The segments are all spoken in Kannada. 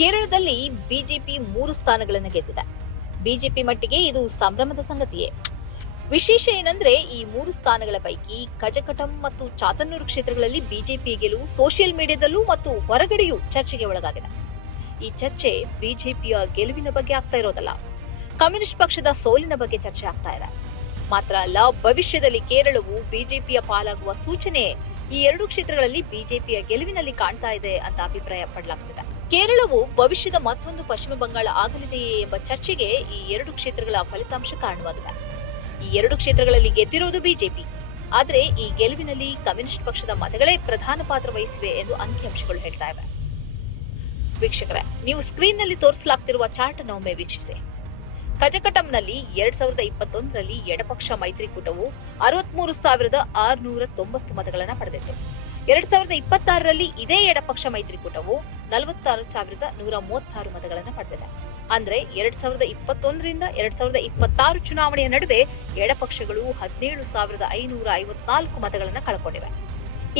ಕೇರಳದಲ್ಲಿ ಬಿಜೆಪಿ 3 ಸ್ಥಾನಗಳನ್ನು ಗೆದ್ದಿದೆ. ಬಿಜೆಪಿ ಮಟ್ಟಿಗೆ ಇದು ಸಂಭ್ರಮದ ಸಂಗತಿಯೇ. ವಿಶೇಷ ಏನಂದ್ರೆ ಈ 3 ಸ್ಥಾನಗಳ ಪೈಕಿ ಕಜಕಟಂ ಮತ್ತು ಚಾತನ್ನೂರು ಕ್ಷೇತ್ರಗಳಲ್ಲಿ ಬಿಜೆಪಿ ಗೆಲುವು ಸೋಷಿಯಲ್ ಮೀಡಿಯಾದಲ್ಲೂ ಮತ್ತು ಹೊರಗಡೆಯೂ ಚರ್ಚೆಗೆ ಒಳಗಾಗಿದೆ. ಈ ಚರ್ಚೆ ಬಿಜೆಪಿಯ ಗೆಲುವಿನ ಬಗ್ಗೆ ಆಗ್ತಾ ಇರೋದಲ್ಲ, ಕಮ್ಯುನಿಸ್ಟ್ ಪಕ್ಷದ ಸೋಲಿನ ಬಗ್ಗೆ ಚರ್ಚೆ ಆಗ್ತಾ ಇದೆ. ಮಾತ್ರ ಅಲ್ಲ, ಭವಿಷ್ಯದಲ್ಲಿ ಕೇರಳವು ಬಿಜೆಪಿಯ ಪಾಲಾಗುವ ಸೂಚನೆ ಈ 2 ಕ್ಷೇತ್ರಗಳಲ್ಲಿ ಬಿಜೆಪಿಯ ಗೆಲುವಿನಲ್ಲಿ ಕಾಣ್ತಾ ಇದೆ ಅಂತ ಅಭಿಪ್ರಾಯ ಪಡಲಾಗ್ತಿದೆ. ಕೇರಳವು ಭವಿಷ್ಯದ ಮತ್ತೊಂದು ಪಶ್ಚಿಮ ಬಂಗಾಳ ಆಗಲಿದೆಯೇ ಎಂಬ ಚರ್ಚೆಗೆ ಈ 2 ಕ್ಷೇತ್ರಗಳ ಫಲಿತಾಂಶ ಕಾರಣವಾಗಿದೆ. ಈ 2 ಕ್ಷೇತ್ರಗಳಲ್ಲಿ ಗೆದ್ದಿರುವುದು ಬಿಜೆಪಿ, ಆದರೆ ಈ ಗೆಲುವಿನಲ್ಲಿ ಕಮ್ಯುನಿಸ್ಟ್ ಪಕ್ಷದ ಮತಗಳೇ ಪ್ರಧಾನ ಪಾತ್ರ ವಹಿಸಿವೆ ಎಂದು ಅಂಕಿಅಂಶಗಳು ಹೇಳ್ತಾ ಇವೆ. ವೀಕ್ಷಕರೇ, ನೀವು ಸ್ಕ್ರೀನ್ ನಲ್ಲಿ ತೋರಿಸಲಾಗ್ತಿರುವ ಚಾರ್ಟ್ ಅನ್ನು ಒಮ್ಮೆ ವೀಕ್ಷಿಸಿ. ಕಜಕಟಂನಲ್ಲಿ 2021ರಲ್ಲಿ ಎಡಪಕ್ಷ ಮೈತ್ರಿಕೂಟವು 63,690 ಮತಗಳನ್ನು ಪಡೆದಿತ್ತು. 2026ರಲ್ಲಿ ಇದೇ ಎಡಪಕ್ಷ ಮೈತ್ರಿಕೂಟವು 46,136 ಮತಗಳನ್ನು ಪಡೆದಿದೆ. ಅಂದ್ರೆ 2021ರಿಂದ 2026 ಚುನಾವಣೆಯ ನಡುವೆ ಎಡಪಕ್ಷಗಳು 17,554 ಮತಗಳನ್ನು ಕಳ್ಕೊಂಡಿವೆ.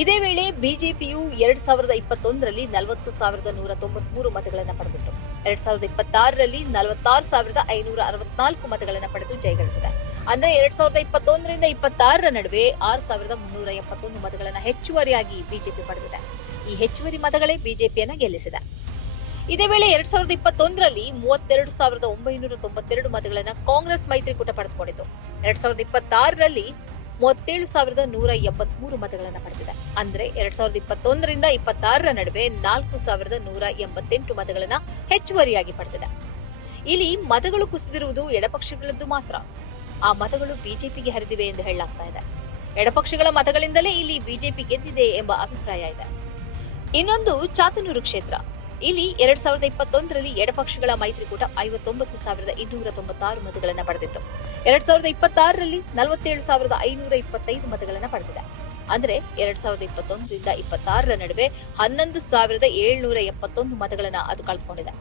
ಇದೇ ವೇಳೆ ಬಿಜೆಪಿಯು 2021ರಲ್ಲಿ 40,193 ಮತಗಳನ್ನು ಪಡೆದಿತ್ತು. 2026ರಲ್ಲಿ 46,564 ಮತಗಳನ್ನು ಪಡೆದು ಜಯಗಳಿಸಿದೆ. ಅಂದ್ರೆ 2021ರಿಂದ 26ರ ನಡುವೆ 6,371 ಮತಗಳನ್ನು ಹೆಚ್ಚುವರಿಯಾಗಿ ಬಿಜೆಪಿ ಪಡೆದಿದೆ. ಈ ಹೆಚ್ಚುವರಿ ಮತಗಳೇ ಬಿಜೆಪಿಯನ್ನ ಗೆಲ್ಲಿಸಿದೆ. ಇದೇ ವೇಳೆ 2021ರಲ್ಲಿ 32,992 ಮತಗಳನ್ನು ಕಾಂಗ್ರೆಸ್ ಮೈತ್ರಿಕೂಟ ಪಡೆದುಕೊಂಡಿತು. 2026ರಲ್ಲಿ 37,173 ಮತಗಳನ್ನು ಪಡೆದಿದೆ. ಅಂದ್ರೆ 2021ರಿಂದ 26ರ ನಡುವೆ 4,188 ಮತಗಳನ್ನು ಹೆಚ್ಚುವರಿಯಾಗಿ ಪಡೆದಿದೆ. ಇಲ್ಲಿ ಮತಗಳು ಕುಸಿದಿರುವುದು ಎಡಪಕ್ಷಗಳದ್ದು ಮಾತ್ರ. ಆ ಮತಗಳು ಬಿಜೆಪಿಗೆ ಹರಿದಿವೆ ಎಂದು ಹೇಳಲಾಗ್ತಾ ಇದೆ. ಎಡಪಕ್ಷಗಳ ಮತಗಳಿಂದಲೇ ಇಲ್ಲಿ ಬಿಜೆಪಿ ಗೆದ್ದಿದೆ ಎಂಬ ಅಭಿಪ್ರಾಯ ಇದೆ. ಇನ್ನೊಂದು ಚಾತನ್ನೂರು ಕ್ಷೇತ್ರ. ಇಲ್ಲಿ 2021ರಲ್ಲಿ ಎಡಪಕ್ಷಗಳ ಮೈತ್ರಿಕೂಟ 59,296 ಮತಗಳನ್ನು ಪಡೆದಿತ್ತು. 2026ರಲ್ಲಿ 47,525 ಮತಗಳನ್ನು ಪಡೆದಿದೆ. ಅಂದ್ರೆ 2021ರಿಂದ 26ರ ನಡುವೆ 11,771 ಮತಗಳನ್ನು ಅದು ಕಳೆದುಕೊಂಡಿದೆ.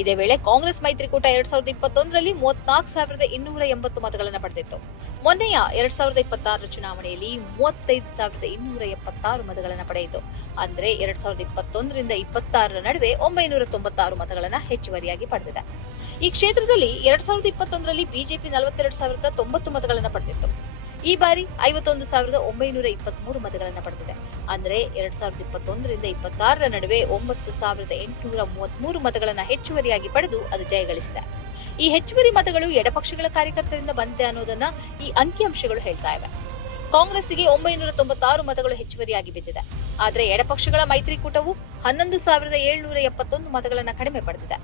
ಇದೇ ವೇಳೆ ಕಾಂಗ್ರೆಸ್ ಮೈತ್ರಿಕೂಟ 2021ರಲ್ಲಿ 34,280 ಮತಗಳನ್ನು ಪಡೆದಿತ್ತು. ಮೊನ್ನೆಯ 2026ರ ಚುನಾವಣೆಯಲ್ಲಿ 35,276 ಮತಗಳನ್ನು ಪಡೆಯಿತು. ಅಂದ್ರೆ 2021ರಿಂದ 26ರ ನಡುವೆ 996 ಮತಗಳನ್ನು ಹೆಚ್ಚುವರಿಯಾಗಿ ಪಡೆದಿದೆ. ಈ ಕ್ಷೇತ್ರದಲ್ಲಿ 2021ರಲ್ಲಿ ಬಿಜೆಪಿ 42,090 ಮತಗಳನ್ನು ಪಡೆದಿತ್ತು. ಈ ಬಾರಿ 51,923 ಮತಗಳನ್ನು ಪಡೆದಿದೆ. ಅಂದ್ರೆ 2021ರಿಂದ 26ರ ನಡುವೆ 9,833 ಮತಗಳನ್ನು ಹೆಚ್ಚುವರಿಯಾಗಿ ಪಡೆದು ಅದು ಜಯಗಳಿಸಿದೆ. ಈ ಹೆಚ್ಚುವರಿ ಮತಗಳು ಎಡಪಕ್ಷಗಳ ಕಾರ್ಯಕರ್ತರಿಂದ ಬಂದಿದೆ ಅನ್ನೋದನ್ನ ಈ ಅಂಕಿಅಂಶಗಳು ಹೇಳ್ತಾ ಇವೆ. ಕಾಂಗ್ರೆಸ್ಸಿಗೆ 996 ಮತಗಳು ಹೆಚ್ಚುವರಿಯಾಗಿ ಬಿದ್ದಿದೆ. ಆದರೆ ಎಡಪಕ್ಷಗಳ ಮೈತ್ರಿಕೂಟವು 11,771 ಮತಗಳನ್ನು ಕಡಿಮೆ ಪಡೆದಿದೆ.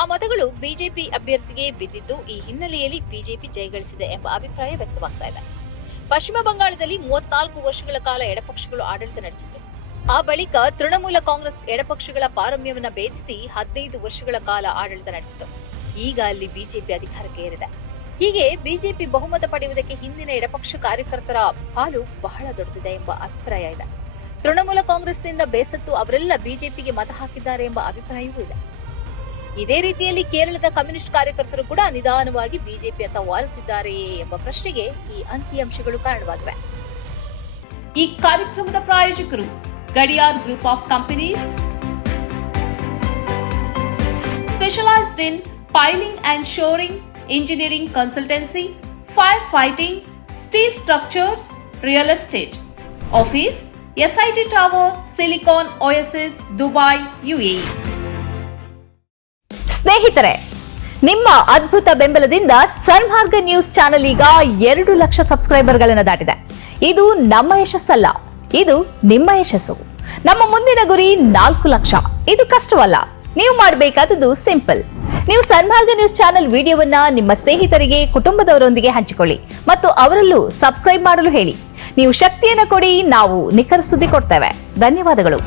ಆ ಮತಗಳು ಬಿಜೆಪಿ ಅಭ್ಯರ್ಥಿಗೆ ಬಿದ್ದಿದ್ದು, ಈ ಹಿನ್ನೆಲೆಯಲ್ಲಿ ಬಿಜೆಪಿ ಜಯಗಳಿಸಿದೆ ಎಂಬ ಅಭಿಪ್ರಾಯ ವ್ಯಕ್ತವಾಗ್ತಾ ಇದೆ. ಪಶ್ಚಿಮ ಬಂಗಾಳದಲ್ಲಿ 34 ವರ್ಷಗಳ ಕಾಲ ಎಡಪಕ್ಷಗಳು ಆಡಳಿತ ನಡೆಸಿತ್ತು. ಆ ಬಳಿಕ ತೃಣಮೂಲ ಕಾಂಗ್ರೆಸ್ ಎಡಪಕ್ಷಗಳ ಪಾರಮ್ಯವನ್ನ ಭೇದಿಸಿ 15 ವರ್ಷಗಳ ಕಾಲ ಆಡಳಿತ ನಡೆಸಿತು. ಈಗ ಅಲ್ಲಿ ಬಿಜೆಪಿ ಅಧಿಕಾರಕ್ಕೆ ಏರಿದೆ. ಹೀಗೆ ಬಿಜೆಪಿ ಬಹುಮತ ಪಡೆಯುವುದಕ್ಕೆ ಹಿಂದಿನ ಎಡಪಕ್ಷ ಕಾರ್ಯಕರ್ತರ ಪಾಲು ಬಹಳ ದೊಡ್ಡದಿದೆ ಎಂಬ ಅಭಿಪ್ರಾಯ ಇದೆ. ತೃಣಮೂಲ ಕಾಂಗ್ರೆಸ್ನಿಂದ ಬೇಸತ್ತು ಅವರೆಲ್ಲ ಬಿಜೆಪಿಗೆ ಮತ ಹಾಕಿದ್ದಾರೆ ಎಂಬ ಅಭಿಪ್ರಾಯವೂ ಇದೆ. ಇದೇ ರೀತಿಯಲ್ಲಿ ಕೇರಳದ ಕಮ್ಯುನಿಸ್ಟ್ ಕಾರ್ಯಕರ್ತರು ಕೂಡ ನಿಧಾನವಾಗಿ ಬಿಜೆಪಿಯತ್ತ ವಾಲುತ್ತಿದ್ದಾರೆಯೇ ಎಂಬ ಪ್ರಶ್ನೆಗೆ ಈ ಅಂಕಿಅಂಶಗಳು ಕಾರಣವಾಗಿವೆ. ಈ ಕಾರ್ಯಕ್ರಮದ ಪ್ರಾಯೋಜಕರು Gadiyar group of companies, specialised in piling and shoring, engineering consultancy, fire fighting, steel structures, real estate. Office SIT tower, silicon OSS, Dubai, UAE. ಸ್ನೇಹಿತರೆ, ನಿಮ್ಮ ಅದ್ಭುತ ಬೆಂಬಲದಿಂದ ಸನ್ಮಾರ್ಗ ನ್ಯೂಸ್ ಚಾನೆಲ್ ಈಗ 2 ಲಕ್ಷ ಸಬ್ಸ್ಕ್ರೈಬರ್ಗಳನ್ನು ದಾಟಿದೆ. ಇದು ನಮ್ಮ ಯಶಸ್ಸಲ್ಲ, ಇದು ನಿಮ್ಮ ಯಶಸ್ಸು. ನಮ್ಮ ಮುಂದಿನ ಗುರಿ 4 ಲಕ್ಷ. ಇದು ಕಷ್ಟವಲ್ಲ. ನೀವು ಮಾಡಬೇಕಾದದ್ದು ಸಿಂಪಲ್. ನೀವು ಸನ್ಮಾರ್ಗ ನ್ಯೂಸ್ ಚಾನೆಲ್ ವಿಡಿಯೋವನ್ನ ನಿಮ್ಮ ಸ್ನೇಹಿತರಿಗೆ, ಕುಟುಂಬದವರೊಂದಿಗೆ ಹಂಚಿಕೊಳ್ಳಿ ಮತ್ತು ಅವರಲ್ಲೂ ಸಬ್ಸ್ಕ್ರೈಬ್ ಮಾಡಲು ಹೇಳಿ. ನೀವು ಶಕ್ತಿಯನ್ನು ಕೊಡಿ, ನಾವು ನಿಖರ ಸುದ್ದಿ ಕೊಡ್ತೇವೆ. ಧನ್ಯವಾದಗಳು.